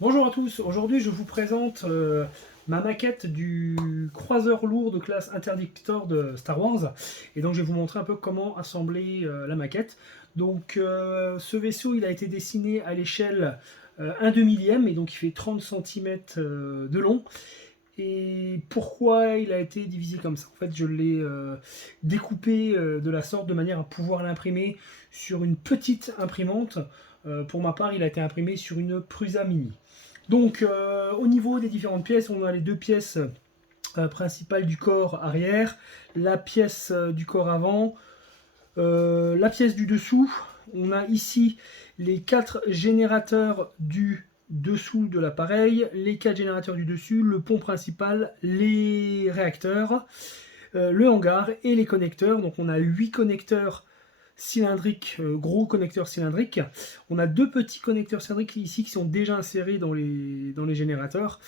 Bonjour à tous, aujourd'hui je vous présente ma maquette du croiseur lourd de classe Interdictor de Star Wars. Et donc je vais vous montrer un peu comment assembler la maquette. Donc ce vaisseau il a été dessiné à l'échelle 1/2 millième et donc il fait 30 cm de long. Et pourquoi il a été divisé comme ça? En fait, je l'ai découpé de la sorte de manière à pouvoir l'imprimer sur une petite imprimante. Pour ma part, il a été imprimé sur une Prusa Mini. Donc, au niveau des différentes pièces, on a les deux pièces principales du corps arrière, la pièce du corps avant, la pièce du dessous. On a ici les 4 générateurs du dessous de l'appareil, les 4 générateurs du dessus, le pont principal, les réacteurs, le hangar et les connecteurs. Donc on a 8 connecteurs cylindriques, gros connecteurs cylindriques. On a 2 petits connecteurs cylindriques ici qui sont déjà insérés dans les générateurs,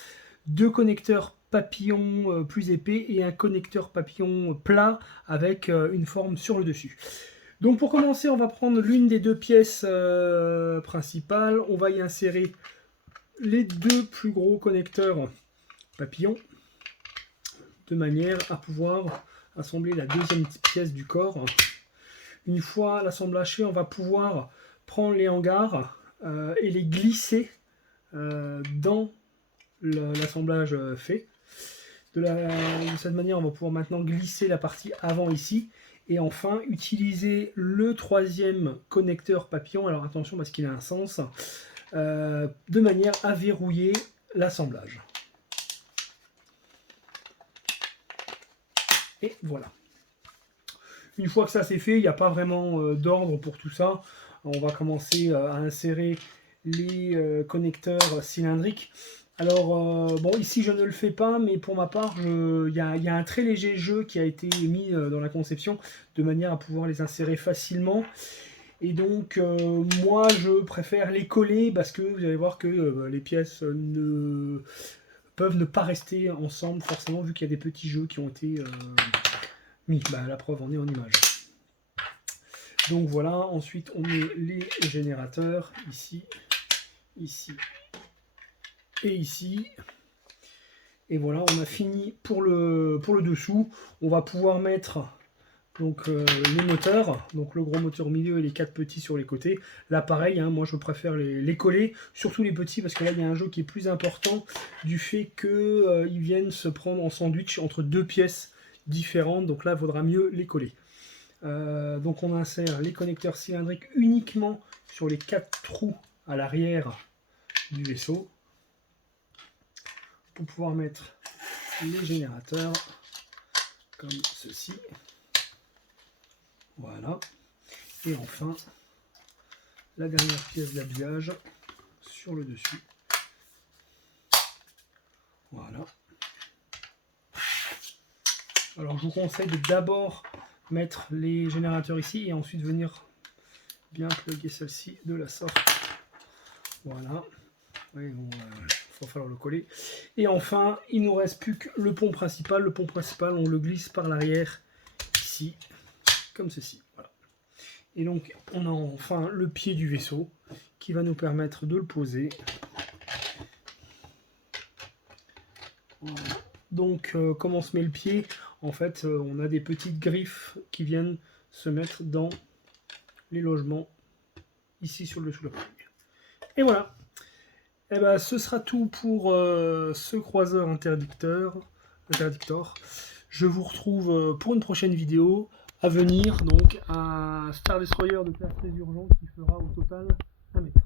2 connecteurs papillons plus épais et un connecteur papillon plat avec une forme sur le dessus. Donc pour commencer, on va prendre l'une des deux pièces principales. On va y insérer les 2 plus gros connecteurs papillons de manière à pouvoir assembler la deuxième pièce du corps. Une fois l'assemblage fait, on va pouvoir prendre les hangars et les glisser dans l'assemblage fait. De cette manière, on va pouvoir maintenant glisser la partie avant ici. Et enfin, utiliser le troisième connecteur papillon, alors attention parce qu'il a un sens, de manière à verrouiller l'assemblage. Et voilà. Une fois que ça c'est fait, il n'y a pas vraiment d'ordre pour tout ça. On va commencer à insérer les connecteurs cylindriques. Alors, bon, ici je ne le fais pas, mais pour ma part, il y a un très léger jeu qui a été mis dans la conception, de manière à pouvoir les insérer facilement. Et donc, moi, je préfère les coller, parce que vous allez voir que les pièces peuvent ne pas rester ensemble, forcément, vu qu'il y a des petits jeux qui ont été mis. Bah, la preuve en est en image. Donc voilà, ensuite on met les générateurs, ici, ici, et ici. Et voilà, on a fini pour le dessous. On va pouvoir mettre donc les moteurs, donc le gros moteur au milieu et les 4 petits sur les côtés. Là pareil, hein, moi je préfère les coller, surtout les petits, parce que là il y a un jeu qui est plus important du fait qu'ils viennent se prendre en sandwich entre 2 pièces différentes. Donc là il faudra mieux les coller. Donc on insère les connecteurs cylindriques uniquement sur les 4 trous à l'arrière du vaisseau, pour pouvoir mettre les générateurs comme ceci. Voilà. Et enfin, la dernière pièce d'habillage sur le dessus. Voilà. Alors je vous conseille de d'abord mettre les générateurs ici et ensuite venir bien plugger celle-ci de la sorte. Voilà. Oui, bon, va falloir le coller. Et enfin, il nous reste plus que le pont principal. Le pont principal, on le glisse par l'arrière, ici, comme ceci. Voilà. Et donc, on a enfin le pied du vaisseau, qui va nous permettre de le poser. Voilà. Donc, comment se met le pied? En fait, on a des petites griffes qui viennent se mettre dans les logements, ici sur le dessous de la poigne. Et voilà. Et ben, ce sera tout pour ce croiseur interdictor. Je vous retrouve pour une prochaine vidéo à venir, donc un Star Destroyer de classe très urgent qui fera au total 1 mètre.